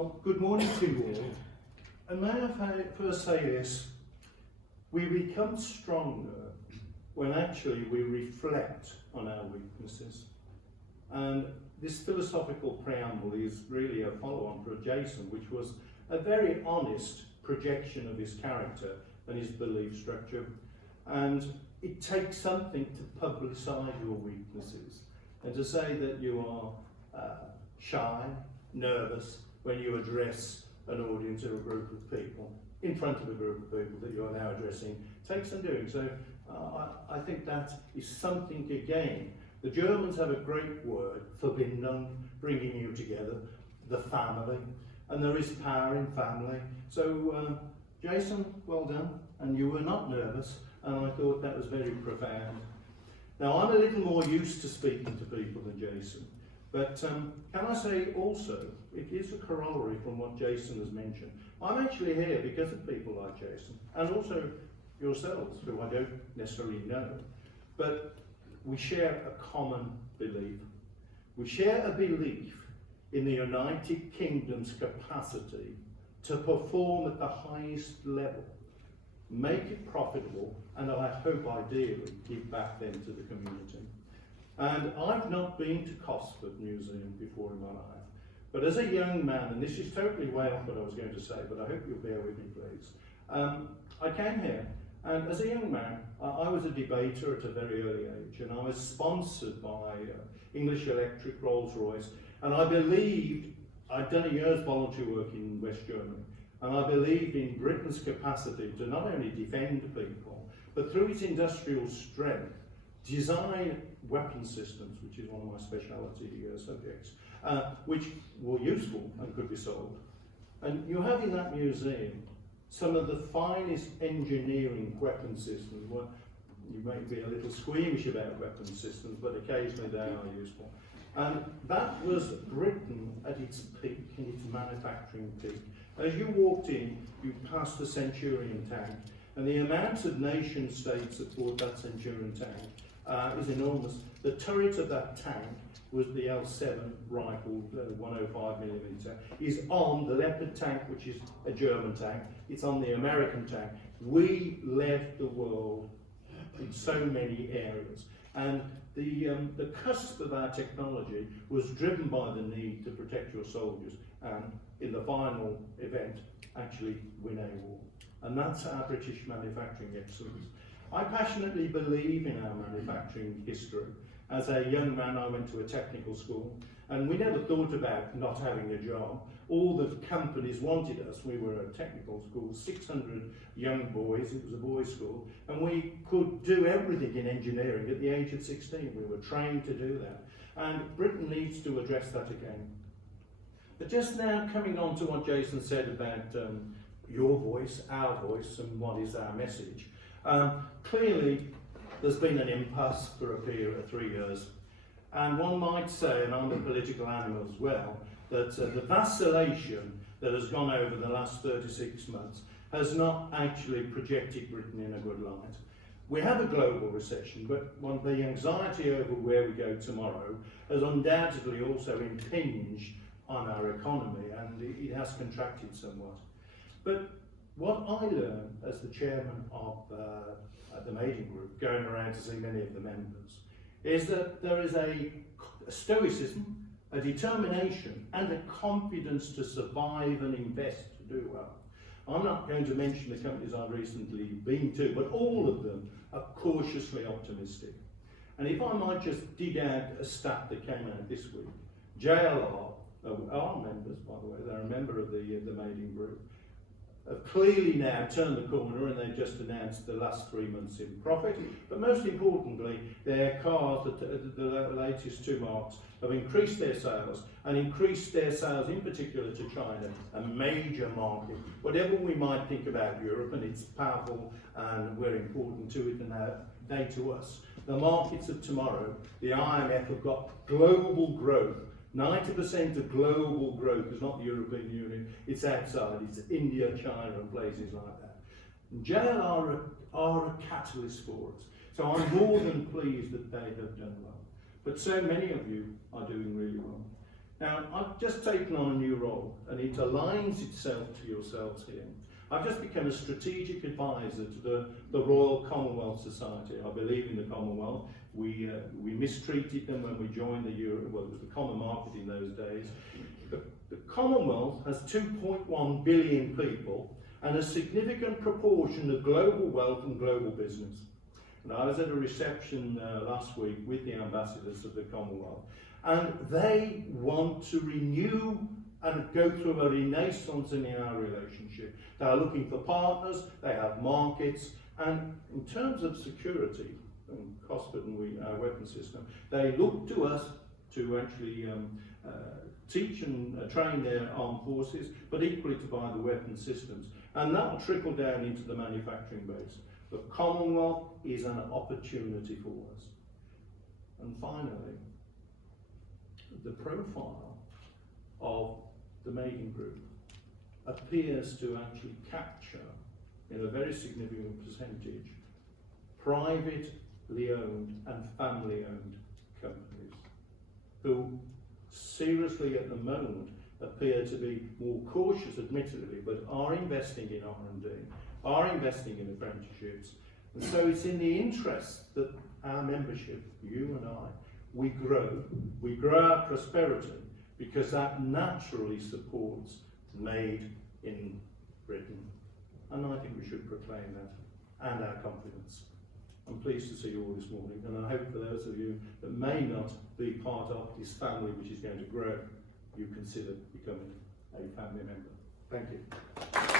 Well, good morning to you all. And may I first say this, we become stronger when actually we reflect on our weaknesses. And this philosophical preamble is really a follow-on for Jason, which was a very honest projection of his character and his belief structure. And it takes something to publicise your weaknesses and to say that you are shy, nervous when you address an audience or a group of people, in front of a group of people that you are now addressing, takes some doing. So I think that is something, again, the Germans have a great word, Verbindung, bringing you together, the family, and there is power in family. So Jason, well done, and you were not nervous, and I thought that was very profound. Now I'm a little more used to speaking to people than Jason, but can I say also, it is a corollary from what Jason has mentioned. I'm actually here because of people like Jason, and also yourselves, who I don't necessarily know, but we share a common belief. We share a belief in the United Kingdom's capacity to perform at the highest level, make it profitable, and I hope ideally give back then to the community. And I've not been to Cosford Museum before in my life, but as a young man, and this is totally way off what I was going to say, but I hope you'll bear with me please. I came here, and as a young man, I was a debater at a very early age, and I was sponsored by English Electric, Rolls-Royce, and I believed, I'd done a year's voluntary work in West Germany, and I believed in Britain's capacity to not only defend people, but through its industrial strength, design weapon systems, which is one of my specialty subjects, which were useful and could be sold. And you have in that museum some of the finest engineering weapon systems. Well, you may be a little squeamish about weapon systems, but occasionally they are useful. And that was Britain at its peak, in its manufacturing peak. As you walked in, you passed the Centurion tank, and the amount of nation states that bought that Centurion tank is enormous. The turret of that tank was the L7 rifle, 105mm, is on the Leopard tank, which is a German tank. It's on the American tank. We led the world in so many areas. And the cusp of our technology was driven by the need to protect your soldiers and, in the final event, actually win a war. And that's our British manufacturing excellence. I passionately believe in our manufacturing history. As a young man, I went to a technical school, and we never thought about not having a job. All the companies wanted us. We were a technical school, 600 young boys, it was a boys' school, and we could do everything in engineering at the age of 16. We were trained to do that. And Britain needs to address that again. But just now, coming on to what Jason said about your voice, our voice, and what is our message. Clearly, there's been an impasse for a period of 3 years. And one might say, and I'm a political animal as well, that the vacillation that has gone over the last 36 months has not actually projected Britain in a good light. We have a global recession, but the anxiety over where we go tomorrow has undoubtedly also impinged on our economy, and it has contracted somewhat. But what I learned as the chairman of the Maiden Group, going around to see many of the members, is that there is a stoicism, a determination, and a confidence to survive and invest to do well. I'm not going to mention the companies I've recently been to, but all of them are cautiously optimistic. And if I might just dig out a stat that came out this week, JLR, our members, by the way, they're a member of the Maiden Group, have clearly now turned the corner, and they've just announced the last 3 months in profit. But most importantly, their cars, the latest two marks, have increased their sales, and increased their sales in particular to China, a major market. Whatever we might think about Europe, and it's powerful and we're important to it and they to us, the markets of tomorrow, the IMF have got global growth. 90% of global growth is not the European Union, it's outside, it's India, China and places like that. And JLR are a catalyst for us. So I'm more than pleased that they have done well. But so many of you are doing really well. Now, I've just taken on a new role, and it aligns itself to yourselves here. I've just become a strategic advisor to the Royal Commonwealth Society. I believe in the Commonwealth. We mistreated them when we joined the Euro, well, it was the common market in those days. The Commonwealth has 2.1 billion people and a significant proportion of global wealth and global business. And I was at a reception last week with the ambassadors of the Commonwealth, and they want to renew and go through a renaissance in our relationship. They are looking for partners, they have markets, and in terms of security, and Cosford and our weapon system, they look to us to actually teach and train their armed forces, but equally to buy the weapon systems. And that will trickle down into the manufacturing base. The Commonwealth is an opportunity for us. And finally, the profile of the Maiden Group appears to actually capture, in a very significant percentage, privately owned and family owned companies who seriously at the moment appear to be more cautious, admittedly, but are investing in R&D, are investing in apprenticeships. And so it's in the interest that our membership, you and I, we grow our prosperity, because that naturally supports made in Britain. And I think we should proclaim that, and our confidence. I'm pleased to see you all this morning, and I hope for those of you that may not be part of this family which is going to grow, you consider becoming a family member. Thank you.